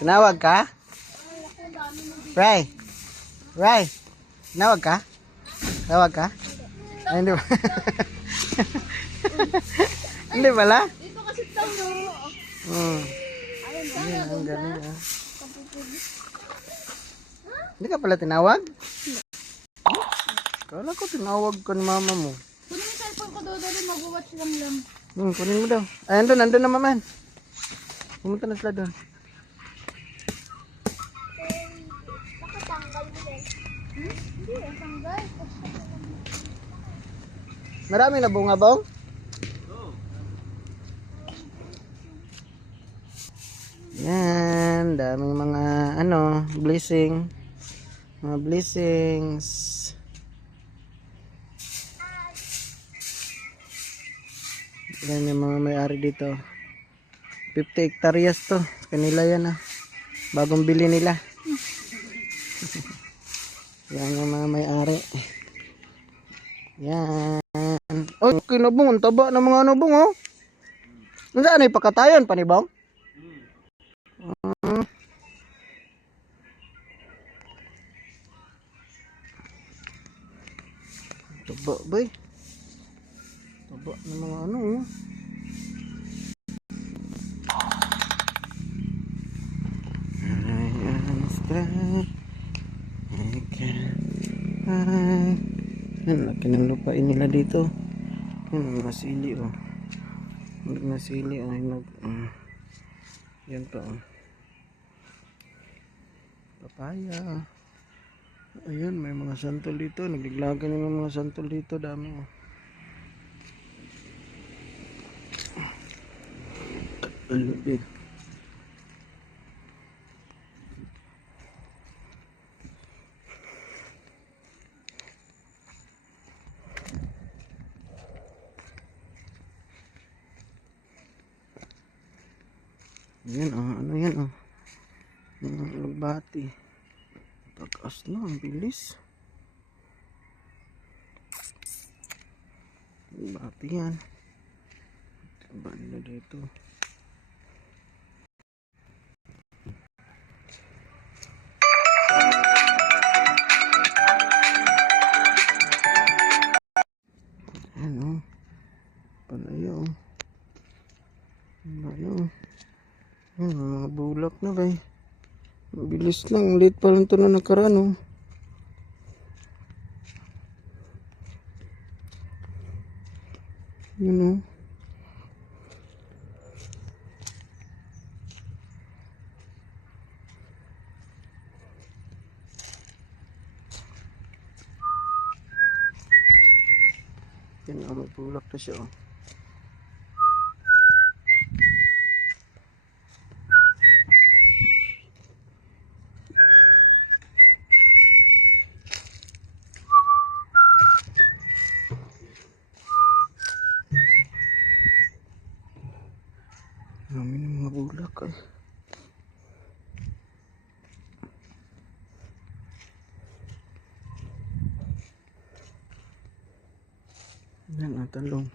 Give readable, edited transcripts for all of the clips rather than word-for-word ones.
Tinawag ka? Ray. Ray. Tinawag ka? Tawag ka? Ay, hindi ba? Hindi pala? Dito kasi tayo. Ayun, ang galing ah. Hindi ka pala tinawag? Kala ko tinawag ka ni mama mo. Kunin yung cellphone ko doon, mag-watch lang. Kunin mo daw. Ay, andun na maman. Pumunta na sila doon. Nakatanggal mo din. Hindi, tanggal. Marami na bunga, Bong? Yan, daming mga blessing. Mga blessings. Yan yung mga may-ari dito. 50 hectares to. Kanila yan ah. Bagong bili nila. Yan yung mga may-ari. Yan. Oh, kinabong. Ang taba ng mga bong oh. Saan ay pakatayan pa ni Bong? Taba bay. Taba ng mga oh. Yan, laki ng lupain nila dito. Yan, mga sili oh. Mga sili oh. Yan pa oh. Papaya. Ayun, may mga santol dito. Nagliglagan yung mga santol dito. Dami oh. Alubid. Yan oh, ano yan oh. Lugbati. Tagas na, ang bilis. Lugbati yan. Banda dito. Ano? Palayo. Ano? Mga bulak na ba eh. Bilis lang. Late pa lang ito na nakaraan oh. Yun oh. Yan oh. May bulak na siya oh. Dami ng mga bulak eh. Yan ang talong.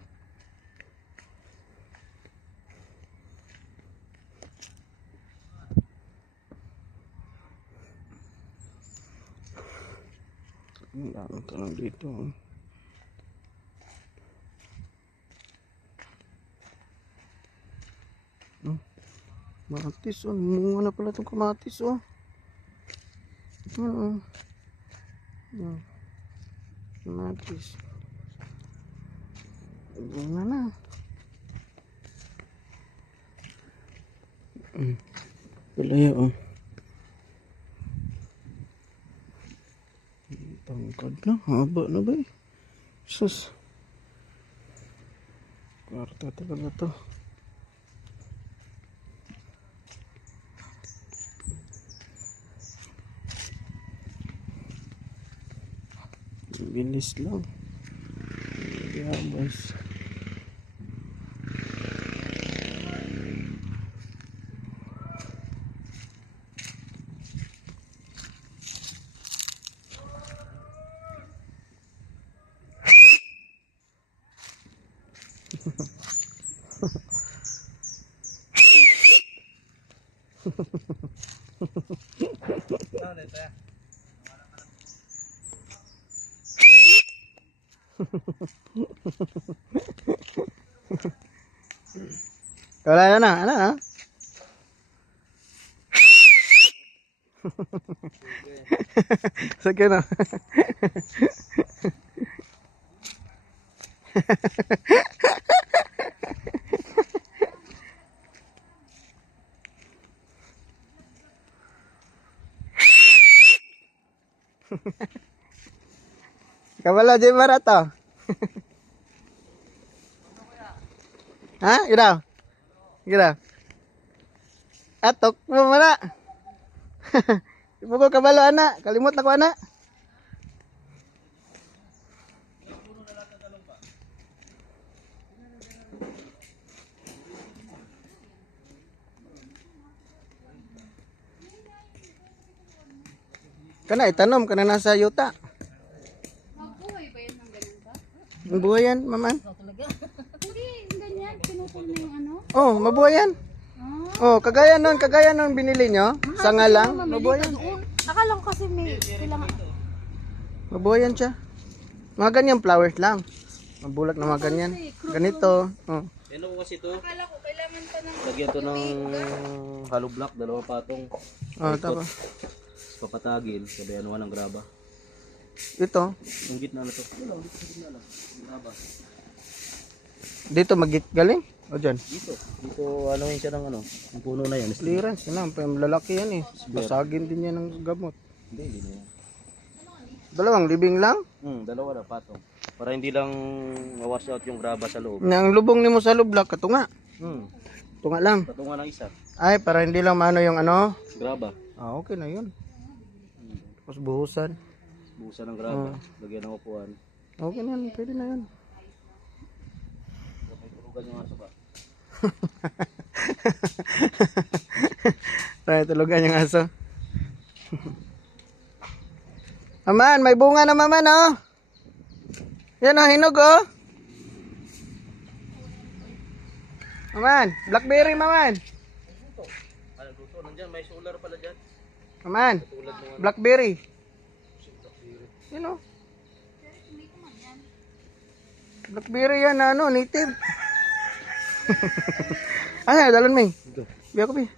Ang daming talong dito oh. Kamatis oh, munga na pala itong kamatis oh. Kamatis. Bunga na. Palaya oh. Tangkad na, haba na ba eh. Sus. Kwarta talaga to. Bilis lang. Yabas. Wala na, ano na? Sige na. Kabalo, Jay Barato. Ha? Gila? Gila? Atok mo mana? Ibu ko kabalo anak, kalimot na ko anak. Kana itanom kana nasa yuta. Magbuhay ba yan ng ganun ba? Mabuhay yan, maman. Hindi, ganyan. Pinutol na yung ano. Oh, mabuhay yan. Oh, kagaya nun binili nyo. Sanga lang, mabuhay yan. Akala ko kasi may kailangan. Mabuhay yan siya. Mga ganyan flowers lang. Mabulat na mga ganyan. Ganito. Oh. Ano ko kasi to? Akala ko kailangan pa ng Lagyan to ng hollow block, 2 patong. Oh, tama. Papatagin, sabayan mo ng graba. Ito, Yung gitna na to. Wala, dito sa gitna lang. Graba. dito magit galing. O dyan. Dito ano yun siya ng ano, yung puno na yan. Clearance, yun lang. Lalaki yan eh. Basagin din yan ng gamot. Hindi na yan. Dalawang libing lang. Dalawa na patong. Para hindi lang ma-wash out yung graba sa loob. Ang lubong ni mo sa lublak, katunga. Tunga lang. Patungan ng isa. Ay, para hindi lang maano yung ano. Graba. Ah, okay na yun. Tapos buhusan. Buhusan ng graba. Lagyan ng upuan. Okay na yun. Pwede na yun. May tulugan yung aso ba? Tayo tulugan yung aso. Maman, may bunga na maman oh. Yan oh, hinog oh. Maman, blackberry maman. Ano, luto nandiyan, may solar pala dyan. Maman, blackberry. Yan oh. Blackberry yan ano, native. Ay, dalon may. Biya ko bi.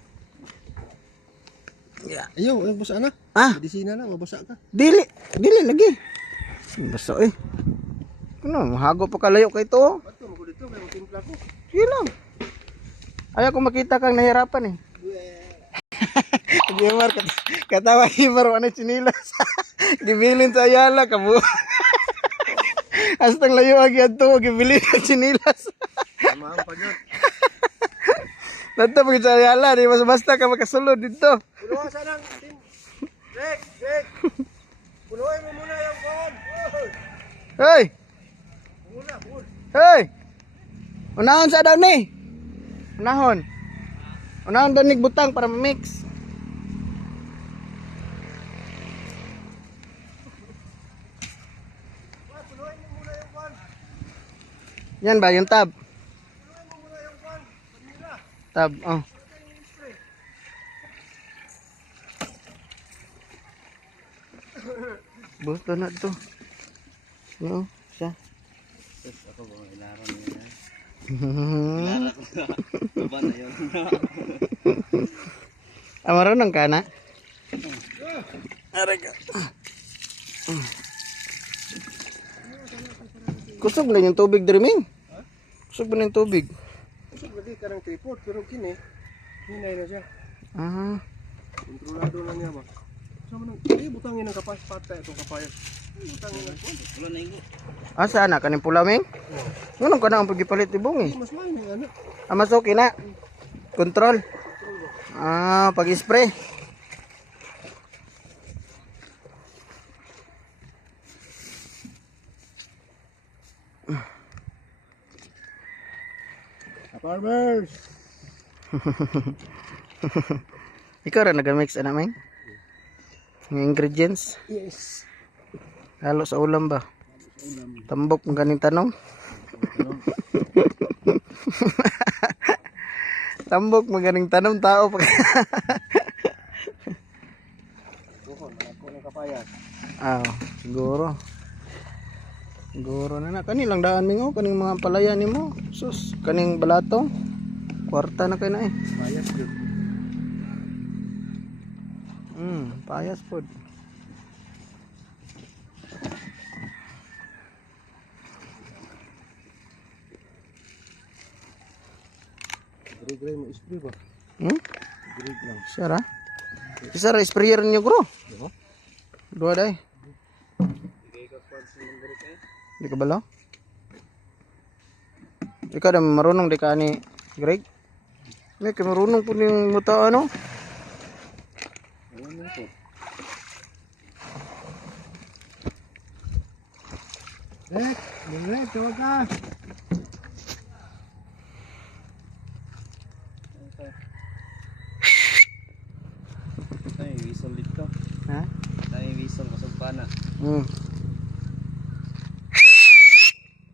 Ayaw, basa na. Ah, Medisina na, mabasa ka. dili lagi. Basta eh. Ano, mahago pa kalayo kay to. Bato, mo dito, may timpla ko. Sige lang. Ayaw ko makita kang nahirapan eh. Gimar, katawa Gimar, ano chinilas. Gibilin sa Ayala, kabu. Hastang layo agad to, gibilin sa chinilas. Tamahan pa dyan. Nanto pag sa Ayala, di mas basta ka makasulod dito. Punuha sa nang, Rick, Rick. Punuhin mo muna yung phone. Hey! Muna, muna. Hey! Unahon sa daw ni. Unahon. Unahon daw nig butang para ma-mix. Punuhin mo muna yung phone. Yan ba yung tab? Punuhin mo muna yung phone. Panila. Tab, oh. Buto na to. Yo, siya. Ako ba, ilaran mo yan. Ilaran ko na. Baba na yun. Marunong ka na? Aray ka. Kusog na yung tubig dreaming. Kusog ba na yung tubig? Kusog lagi ka ng tripod, pero kini, hinay na siya. Ah, Kontrolado na niya ba? Sama nang, butangin ng kapas, patay itong kapayas. Butangin ng phone. Wala na yung asa na kaning pulaming? Ngunong ka na ang pagipalit ibong eh. Mas main yung ano. Mas okay na. Control. Ah, pag-spray. Farmers! Ikaw ra nagamix ana may? Ng ingredients. Yes. Halo sa ulam ba? Tambok ng ganing tanong. Tambok maganing tanong tao pag Kani lang daan mingo, kaning mga palaya nimo. Sus, kaning balatong. Kwarta na kay na eh. Payas yun. Payas pod. Gray-gray mo spray ba? Gray lang. Sara? Sara sprayer niyo bro. Diba? Dua day. Di ka balo? Ikaw na marunong di ka ni Greg? May ka marunong po yung muta ano? Alam mo po. Direk, tawag ka. Tayo yung whistle dito. Ha? Tayo yung whistle masugpana.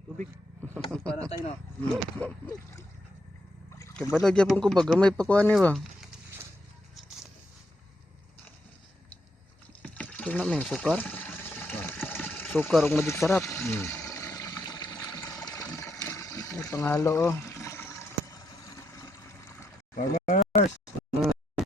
Tubig. Masugpana tayo no. Kabalo gyapon ko ba gamay pa kuan ni ba? Ito na may sukar. Sukar ug magic sarap. Ay, panghalo oh. Farmers.